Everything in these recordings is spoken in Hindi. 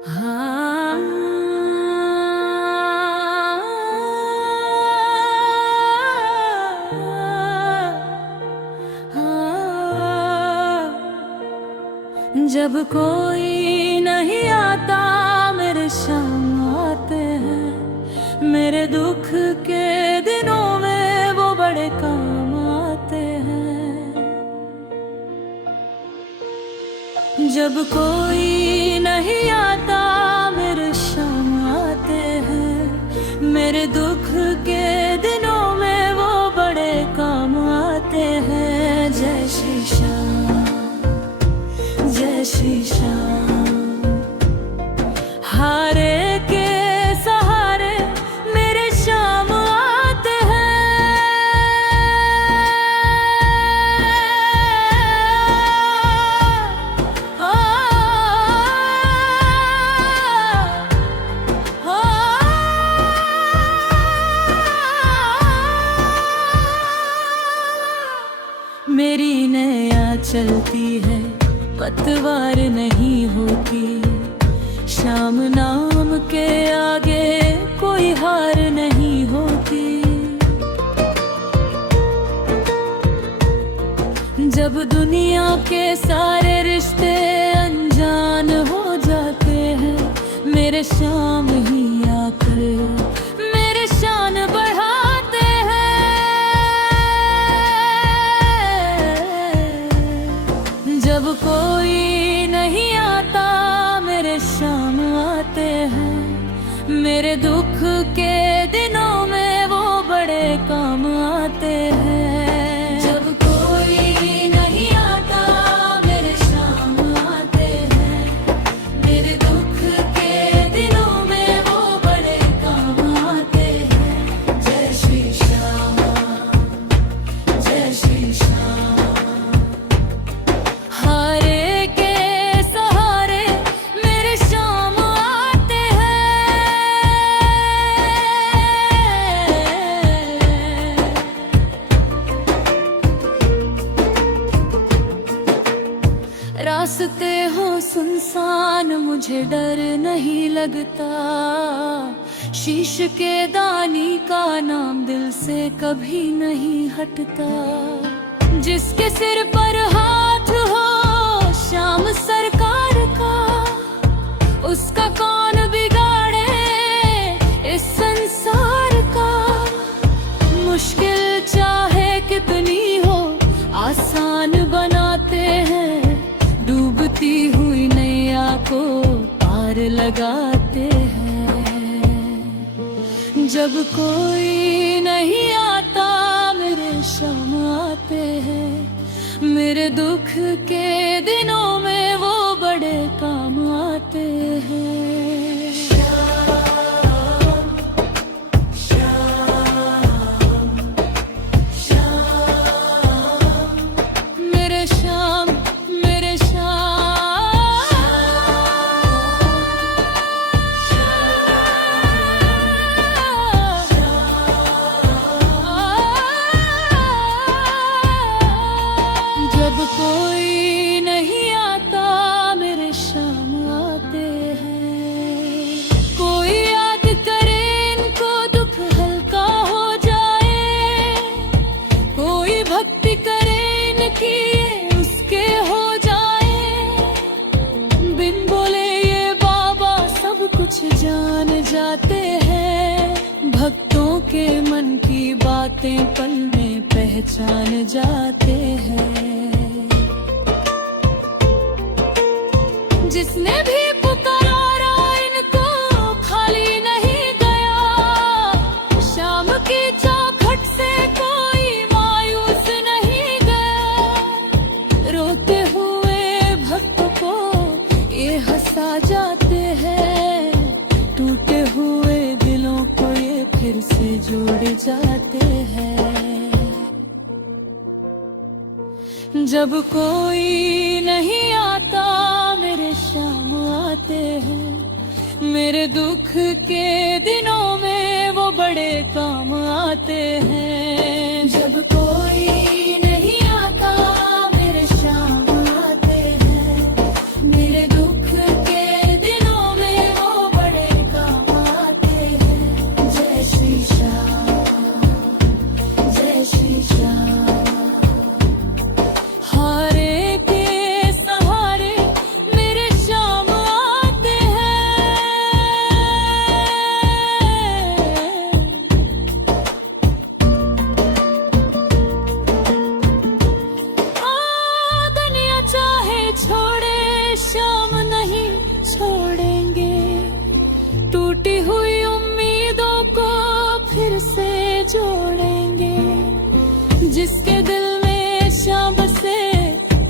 हाँ, जब कोई नहीं आता मेरे शाम आते हैं, मेरे दुख के दिनों में वो बड़े काम आते हैं। जब कोई नहीं आता मेरे शाम आते हैं, मेरे दुख के दिनों में वो बड़े काम आते हैं। जय श्री श्याम, जय श्री श्याम। हारे के सहारे मेरे शाम आते हैं। आ, आ, आ, मेरी नैया चलती है, पतवार नहीं होती। शाम नाम के आगे कोई हार नहीं होती। जब दुनिया के सारे रिश्ते अनजान हो जाते हैं, मेरे शाम ही आकर मेरे शान बढ़ाते हैं। जब कोई नहीं आता मेरे शाम आते हैं, मेरे दुख के दिनों में वो बड़े काम आते हैं। जब कोई नहीं आता मेरे शाम आते हैं, मेरे दुख के दिनों में वो बड़े काम आते हैं। जय श्री श्याम, जय श्री श्याम। हारे के सहारे मेरे शाम आते हैं। रास्ते हो सुनसान मुझे डर नहीं लगता। शीश के दानी का नाम दिल से कभी नहीं हटता। जिसके सिर पर हाथ हो श्याम सरकार का, उसका कौन बिगाड़े इस संसार का। मुश्किल चाहे कितनी हो आसान बनाते हैं, डूबती हुई नैया को पार लगाते हैं। जब कोई नहीं आता मेरे शाम आते हैं, मेरे दुख के दिनों में वो बड़े काम आते हैं। श्याम, श्याम, श्याम, मेरे श्याम, मेरे जब कोई नहीं आता मेरे शाम आते हैं। कोई याद करे इनको दुख हल्का हो जाए, कोई भक्ति करे इनकी ये उसके हो जाए। बिन बोले ये बाबा सब कुछ जान जाते हैं, भक्तों के मन की बातें पल में पहचान जाते हैं। जिसने भी पुकारा इनको खाली नहीं गया, शाम की चौखट से कोई मायूस नहीं गया। रोते हुए भक्त को ये हंसा जाते हैं, टूटे हुए दिलों को ये फिर से जोड़ जाते हैं। जब कोई नहीं आता मेरे शाम आते हैं, मेरे दुख के दिनों में वो बड़े काम आते हैं। जब कोई नहीं आता मेरे शाम आते हैं, मेरे दुख के दिनों में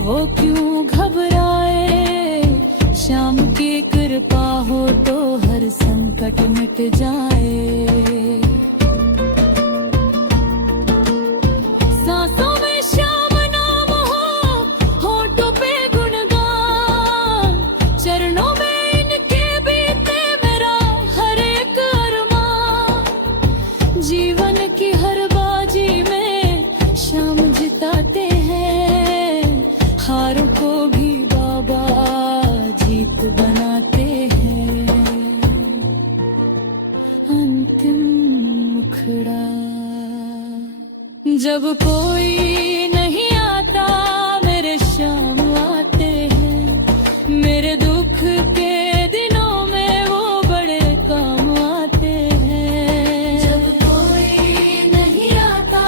वो क्यों घबराए। शाम की कृपा हो तो हर संकट मिट जाए। सांसों में श्याम नाम हो, होठों पे गुणगान, चरणों में इनके बीते मेरा हर एक अरमान। जीवन की हर बाजी में श्याम जिताते हैं, हार को भी बाबा जीत बनाते हैं। अंतिम मुखड़ा जब कोई नहीं आता मेरे श्याम आते हैं। मेरे दुख के दिनों में वो बड़े काम आते हैं। जब कोई नहीं आता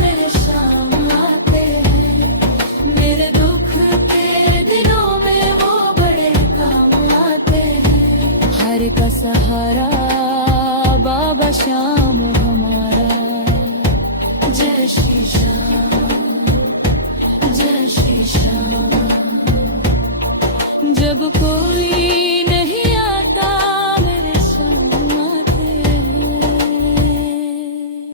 मेरे श्याम आते हैं। मेरे दुख के दिनों में वो बड़े काम आते हैं। हर का सहारा बाबा श्याम हमारा। जय श्री श्याम, जय श्री श्याम। जब को